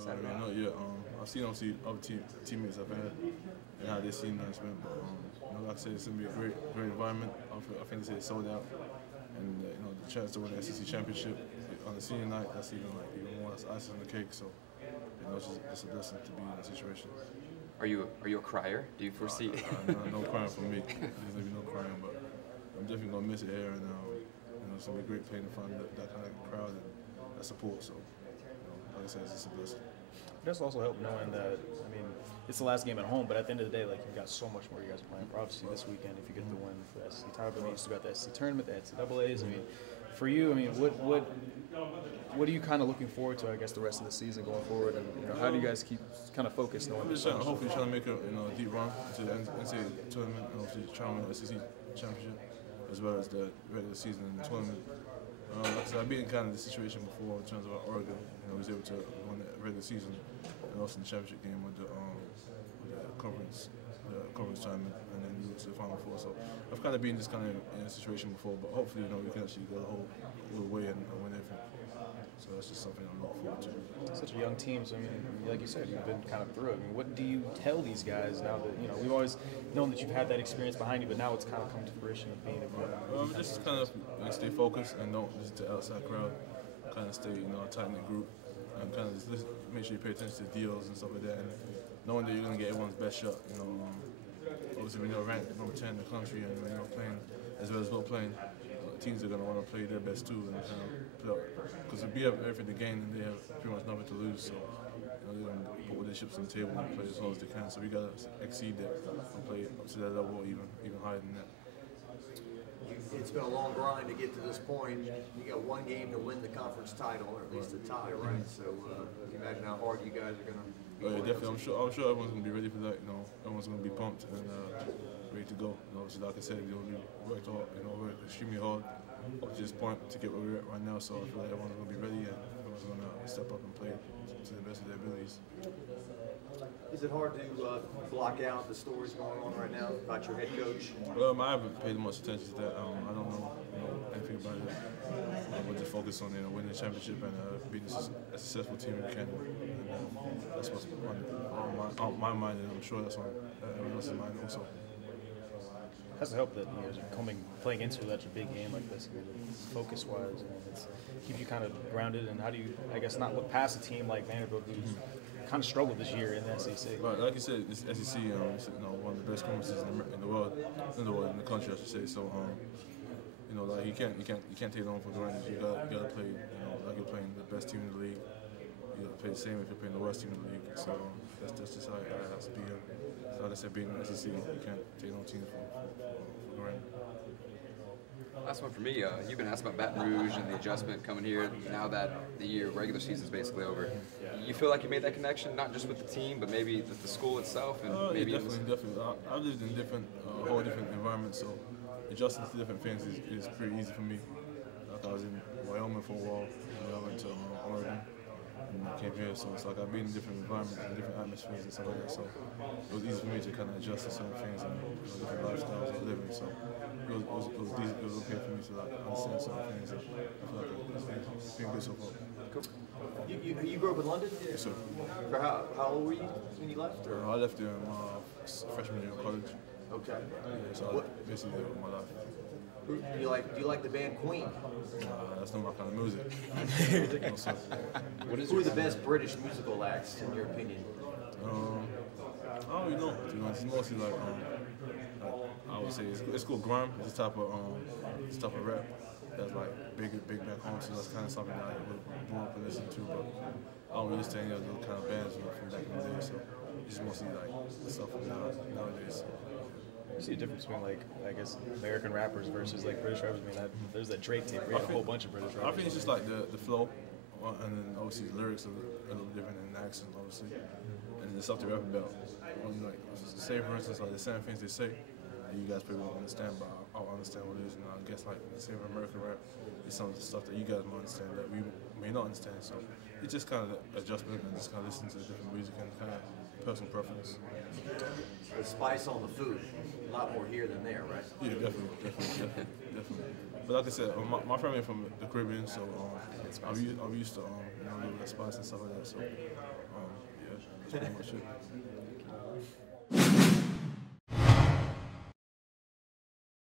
Saturday? Not yet. I've seen obviously other teammates I've had and how they've seen us win, but like I said, it's gonna be a great environment. I think it's sold out, and the chance to win the SEC championship on the senior night, that's even more. That's icing on the cake. So it's a blessing to be in that situation. Are you a crier? Do you foresee? No crying for me. There's gonna be no crying, but I'm definitely gonna miss it here, and it's gonna be great playing in front of that kind of crowd and that support. So, like I said, it's just a blessing. It does also help knowing that, I mean, it's the last game at home, but at the end of the day, like, you've got so much more you guys are playing. Obviously, this weekend, if you get the win for the SEC title, but you still got the SEC tournament, the NCAAs. I mean, for you, I mean, what are you kind of looking forward to, I guess, the rest of the season going forward? And, how do you guys keep kind of focused knowing this? Hopefully trying to make a deep run to the NCAA tournament and hopefully trying to win the SEC championship as well as the regular season and the tournament. Like I said, I've been in kind of the situation before in terms of Oregon. I was able to win the regular season and also in the championship game with the conference tournament, and then we went to the Final Four. So I've kind of been just kind of in a situation before, but hopefully we can actually go the whole way and win everything. So that's just something I'm looking forward to. Such a young team, so I mean, like you said, you've been kind of through it. I mean, what do you tell these guys now that we've always known that you've had that experience behind you, but now it's kind of come to fruition of being able to just kind of stay focused and don't listen to the outside crowd. Kind of stay, a tight-knit group, and kind of just make sure you pay attention to deals and stuff like that. And knowing that you're going to get everyone's best shot. Obviously when you're ranked number 10 in the country and when you're playing as well as well playing, teams are going to want to play their best too, and because we have everything to gain and they have pretty much nothing to lose. So they're going to put all their chips on the table and play as well as they can. So we got to exceed that and play up to that level, even higher than that. It's been a long grind to get to this point. You got one game to win the conference title, or at least a tie, right? So you imagine how hard you guys are going to be. Yeah, definitely. I'm sure everyone's going to be ready for that. Everyone's going to be pumped and ready to go. Obviously, like I said, we worked hard, worked extremely hard up to this point to get where we're at right now. So I feel like everyone's going to be ready and everyone's going to step up and play to the best of their abilities. Is it hard to block out the stories going on right now about your head coach? I haven't paid much attention to that. I don't know anything about it. We're just focused on winning the championship and being a successful team we can. And that's what's on my mind, and I'm sure that's on everyone else's mind also. Has to help that you guys are playing into such a big game like this, focus-wise, and it keeps you kind of grounded. And how do you, I guess, not look past a team like Vanderbilt who's kind of struggled this year in the SEC? Right, like you said, this SEC, one of the best conferences in the world, in the country, I should say. So, like you can't take it on for granted. You gotta play, like you're playing the best team in the league. You gotta play the same if you're playing the worst team in the league. So that's just how it has to be. So like I said, being in the SEC, you can't take no team for granted. Last one for me. You've been asked about Baton Rouge and the adjustment coming here now that the regular season is basically over. You feel like you made that connection, not just with the team, but maybe the school itself, and maybe definitely. I've lived in whole different environments, so adjusting to different things is pretty easy for me. Like I was in Wyoming for a while, and then I went to Oregon, and I came here. So it's like I've been in different environments and different atmospheres and stuff like that. So it was easy for me to kind of adjust to certain things and different lifestyles of living. So it was okay for me to understand certain things. And I feel like it's been good so far. Cool. You grew up in London? Yes, sir. For how old were you when you left? I left there in my freshman year of college. Okay. Yeah, so basically there with my life. Do you like the band Queen? That's not my kind of music. No, sir. Who are the best British musical acts in your opinion? I don't really know. It's mostly like I would say it's called grime. It's a type of rap that's like big back home. So that's kind of something that I would grow up and listen to. But I don't really listen to any of those kind of bands from back in the day. So it's mostly like the stuff from nowadays. You see a difference between, like, I guess, American rappers versus like British rappers. I mean, there's that Drake tape where you had a whole bunch of British rappers. I think it's just like the flow, and then obviously the lyrics are a little different in the accent, obviously, and the stuff they rap about. Like, say for instance, like the same things they say, and you guys probably won't understand, but I'll understand what it is. And I guess like the same American rap is some of the stuff that you guys might understand that we may not understand. So it's just kind of adjustment and just kind of listening to different music and kind of personal preference. The spice on the food, a lot more here than there, right? Yeah, definitely. But like I said, my family from the Caribbean, so space. I'm used to you know, little spots and stuff like that. So yeah, that's pretty much it.